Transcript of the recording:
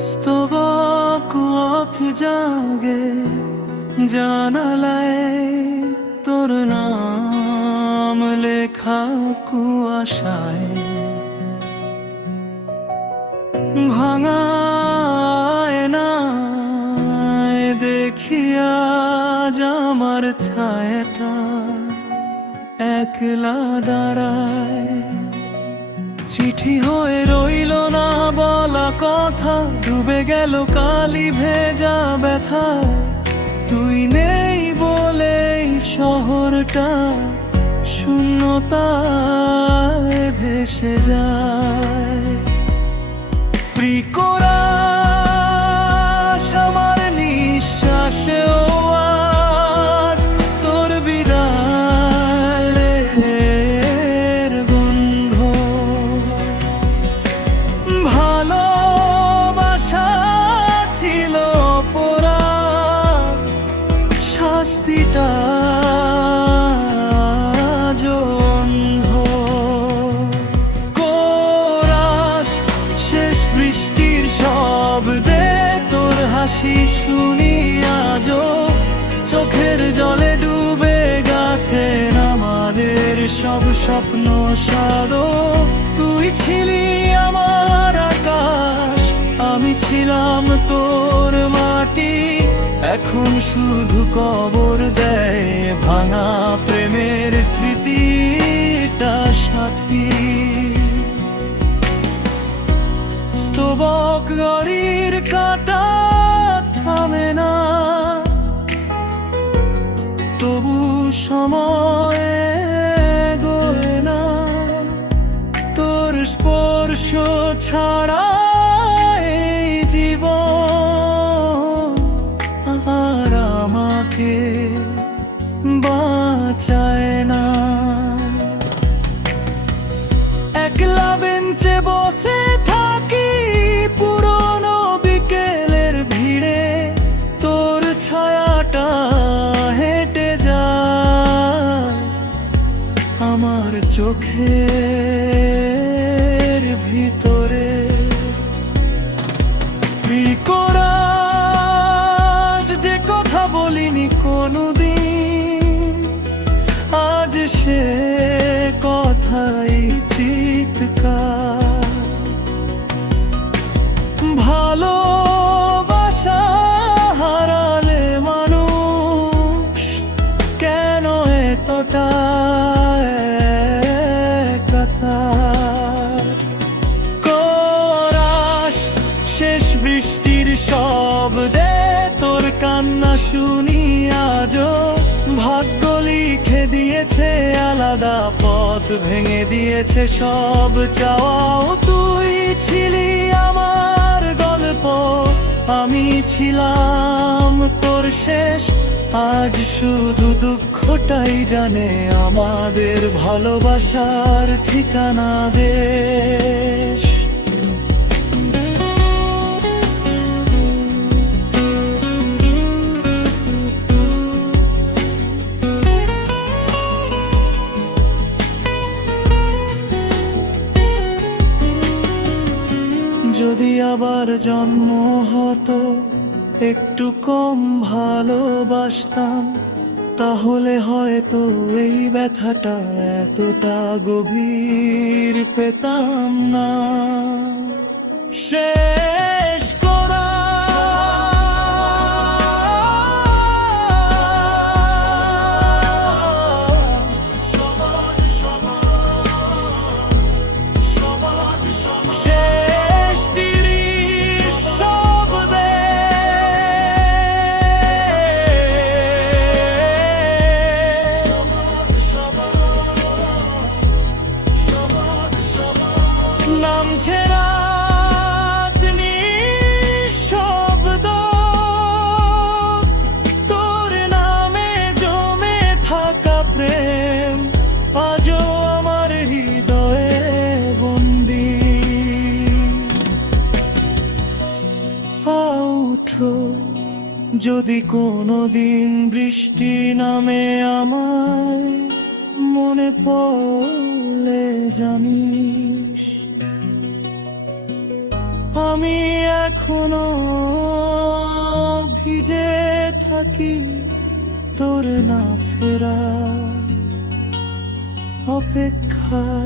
স্তবক পথ জাগে জানালায় তোর নাম লেখা কুয়াশায় ভাঙায় না দেখি আজ আমার ছায়াটা একলা দাঁড়ায়। চিঠি হয়ে রইল না বলা কথা, ডুবে গেল কালি ভেজা ব্যথা। তুই নেই বলে শহরটা শূন্যতায় ভেসে যায়। প্রিকরাস আমার নিঃশ্বাসেও আজ তোর বিদায়ের গন্ধ। ভালোবাসা ছিল অপরাধ, শাস্তিটা অন্ধ। কোরাস শেষ বৃষ্টির শব্দে তোর হাসি শুনি আজও, চোখের জলে ডুবে গেছেন আমাদের সব স্বপ্ন সাদো। তুই ছিলি আমার আকাশ, আমি ছিলাম তোর মাটি, এখন শুধু কবর দেয় ভাঙা প্রেমের স্মৃতিটা সাথী। স্তবক ঘড়ির কাঁটা থামে না, তবু সময় এগোয় না। তোর স্পর্শ ছাড়া এই জীবন আর আমাকে বাঁচায় না। একলা বেঞ্চে বসে থাকি পুরনো বিকেলের ভিড়ে, তোর ছায়াটা হেঁটে যায় আমার চোখের ভিতরে। প্রিকরাস যে কথা বলিনি কোনোদিন, আজ সে কথাই চিৎকার। ভালোবাসা হারালে মানুষ কেন এতটা একাকার? কোরাস শেষ বৃষ্টির শব্দে তোর কান্না শুনি আজও, ভাগ্য লিখে দিয়েছে আলাদা পথ, ভেঙে দিয়েছে সব চাওয়াও। তুই ছিলি আমার গল্প, আমি ছিলাম তোর শেষ। আজ শুধু দুঃখটাই জানে আমাদের ভালোবাসার ঠিকানা দেশ। যদি আবার জন্ম হতো, একটু কম ভালোবাসতাম, তাহলে হয়তো এই ব্যথাটা এতটা গভীর পেতাম না। শেষ করা নামছে রাত নিঃশব্দ, তোর নামে জমে থাকা প্রেম আজও আমার হৃদয়ে বন্দি। উঠো যদি কোনোদিন বৃষ্টি নামে আমায়, মনে পড়লে জানিস আমি আমি এখনো ভিজে থাকি তোর না ফেরা অপেক্ষা।